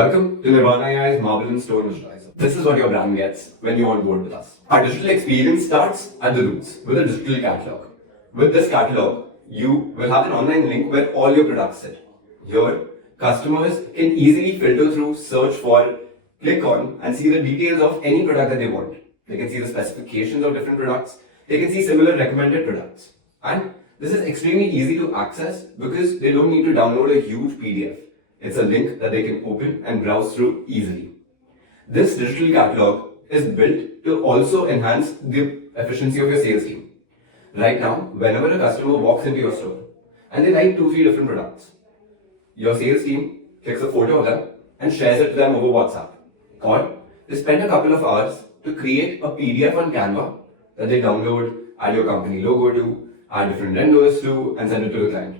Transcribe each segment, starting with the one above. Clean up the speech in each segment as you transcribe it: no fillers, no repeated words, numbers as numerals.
Welcome to Nirwana AI's Marble and Stone Visualizer. This is what your brand gets when you onboard with us. Our digital experience starts at the roots with a digital catalog. With this catalog, you will have an online link where all your products sit. Here, customers can easily filter through, search for, click on, and see the details of any product that they want. They can see the specifications of different products. They can see similar recommended products. And this is extremely easy to access because they don't need to download a huge PDF. It's a link that they can open and browse through easily. This digital catalog is built to also enhance the efficiency of your sales team. Right now, whenever a customer walks into your store and they like 2-3 different products, your sales team clicks a photo of them and shares it to them over WhatsApp. Or they spend a couple of hours to create a PDF on Canva that they download, add your company logo to, add different vendors to, and send it to the client.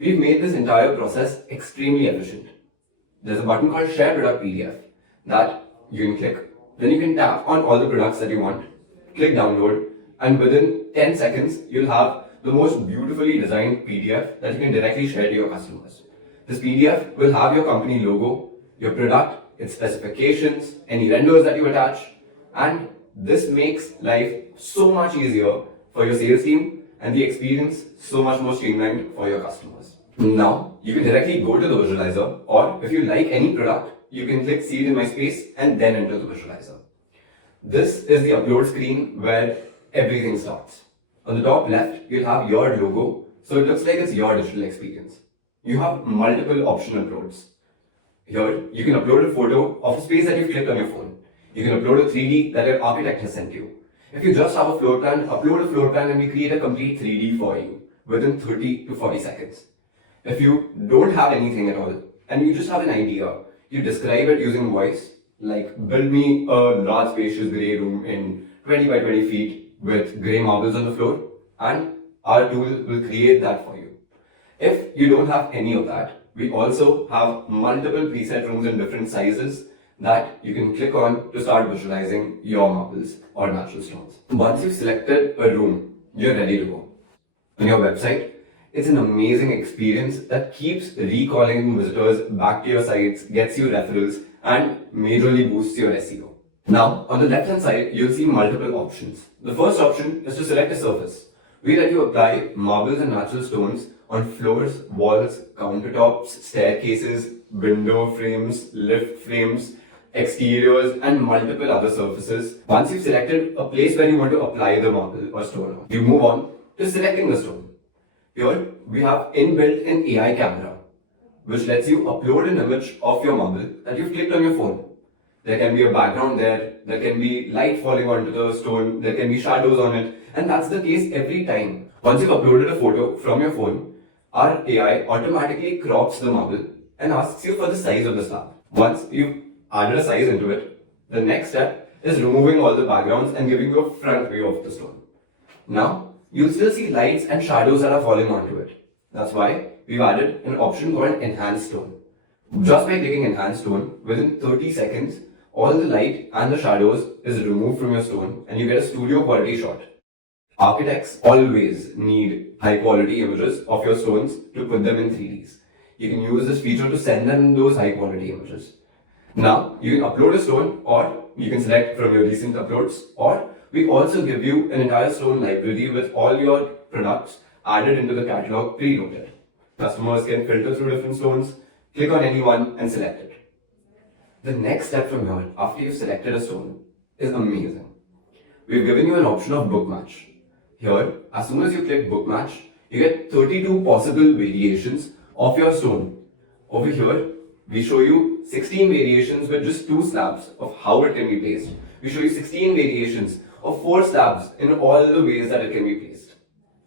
We've made this entire process extremely efficient. There's a button called Share Product PDF that you can click. Then you can tap on all the products that you want, click download, and within 10 seconds, you'll have the most beautifully designed PDF that you can directly share to your customers. This PDF will have your company logo, your product, its specifications, any vendors that you attach, and this makes life so much easier for your sales team and the experience so much more streamlined for your customers. Now, you can directly go to the visualizer, or if you like any product, you can click See it in my space and then enter the visualizer. This is the upload screen where everything starts. On the top left, you'll have your logo, so it looks like it's your digital experience. You have multiple option uploads. Here, you can upload a photo of a space that you've clicked on your phone. You can upload a 3D that your architect has sent you. If you just have a floor plan, upload a floor plan and we create a complete 3D for you within 30 to 40 seconds. If you don't have anything at all and you just have an idea, you describe it using voice, like build me a large spacious grey room in 20 by 20 feet with grey marbles on the floor, and our tool will create that for you. If you don't have any of that, we also have multiple preset rooms in different sizes that you can click on to start visualizing your marbles or natural stones. Once you've selected a room, you're ready to go. On your website, it's an amazing experience that keeps recalling visitors back to your sites, gets you referrals, and majorly boosts your SEO. Now, on the left-hand side, you'll see multiple options. The first option is to select a surface. We let you apply marbles and natural stones on floors, walls, countertops, staircases, window frames, lift frames, exteriors, and multiple other surfaces. Once you've selected a place where you want to apply the marble or stone, you move on to selecting the stone. Here, we have inbuilt an AI camera, which lets you upload an image of your marble that you've clicked on your phone. There can be a background there can be light falling onto the stone, there can be shadows on it, and that's the case every time. Once you've uploaded a photo from your phone, our AI automatically crops the marble and asks you for the size of the slab. Once you've added a size into it, the next step is removing all the backgrounds and giving you a front view of the stone. Now, you'll still see lights and shadows that are falling onto it. That's why we've added an option called Enhance Stone. Just by clicking Enhance Stone, within 30 seconds, all the light and the shadows is removed from your stone and you get a studio quality shot. Architects always need high quality images of your stones to put them in 3Ds. You can use this feature to send them those high quality images. Now, you can upload a stone, or you can select from your recent uploads, or we also give you an entire stone library with all your products added into the catalog preloaded. Customers can filter through different stones, click on any one and select it. The next step from here, after you've selected a stone, is amazing. We've given you an option of book match. Here, as soon as you click book match, you get 32 possible variations of your stone. Over here, we show you 16 variations with just 2 slabs of how it can be placed. We show you 16 variations of 4 slabs in all the ways that it can be placed.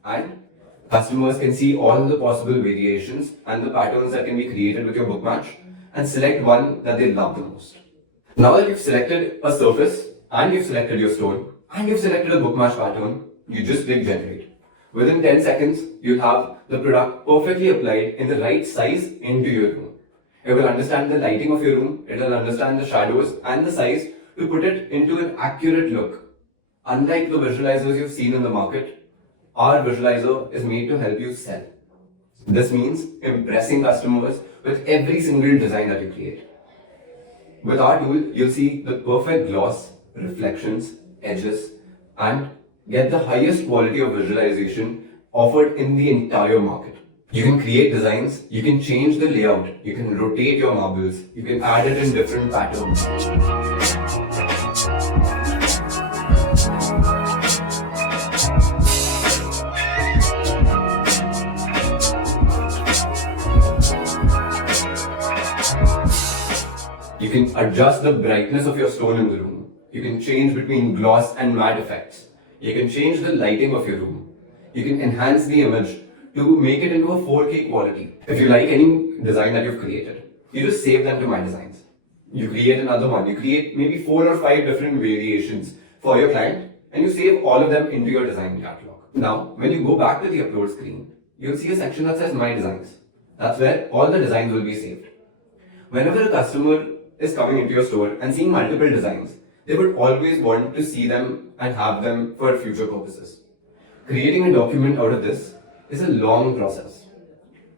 And customers can see all the possible variations and the patterns that can be created with your book match and select one that they love the most. Now that you've selected a surface and you've selected your stone and you've selected a book match pattern, you just click generate. Within 10 seconds, you'll have the product perfectly applied in the right size into your room. It will understand the lighting of your room, it will understand the shadows and the size to put it into an accurate look. Unlike the visualizers you've seen in the market, our visualizer is made to help you sell. This means impressing customers with every single design that you create. With our tool, you'll see the perfect gloss, reflections, edges, and get the highest quality of visualization offered in the entire market. You can create designs, you can change the layout, you can rotate your marbles, you can add it in different patterns. You can adjust the brightness of your stone in the room. You can change between gloss and matte effects. You can change the lighting of your room. You can enhance the image to make it into a 4K quality. If you like any design that you've created, you just save them to My Designs. You create another one. You create maybe 4 or 5 different variations for your client and you save all of them into your design catalog. Now, when you go back to the upload screen, you'll see a section that says My Designs. That's where all the designs will be saved. Whenever a customer is coming into your store and seeing multiple designs, they would always want to see them and have them for future purposes. Creating a document out of this is a long process.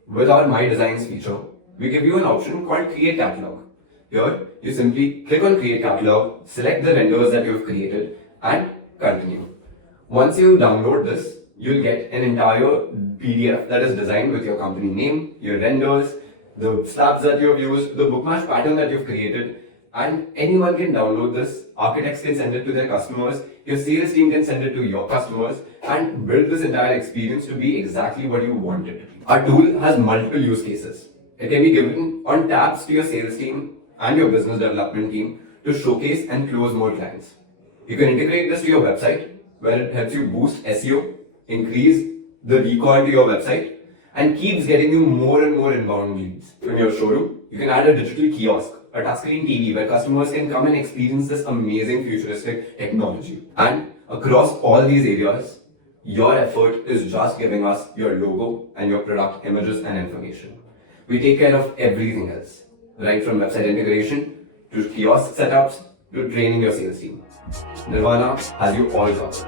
With our My Designs feature, we give you an option called Create Catalog. Here, you simply click on Create Catalog, select the renders that you've created, and continue. Once you download this, you'll get an entire PDF that is designed with your company name, your renders, the slabs that you've used, the bookmark pattern that you've created, and anyone can download this. Architects can send it to their customers, your sales team can send it to your customers, and build this entire experience to be exactly what you want it to be. Our tool has multiple use cases. It can be given on tabs to your sales team and your business development team to showcase and close more clients. You can integrate this to your website, where it helps you boost SEO, increase the recall to your website, and keeps getting you more and more inbound leads. In your showroom, you can add a digital kiosk, a touchscreen TV where customers can come and experience this amazing futuristic technology. And across all these areas, your effort is just giving us your logo and your product images and information. We take care of everything else, right from website integration to kiosk setups to training your sales team. Nirwana has you all covered.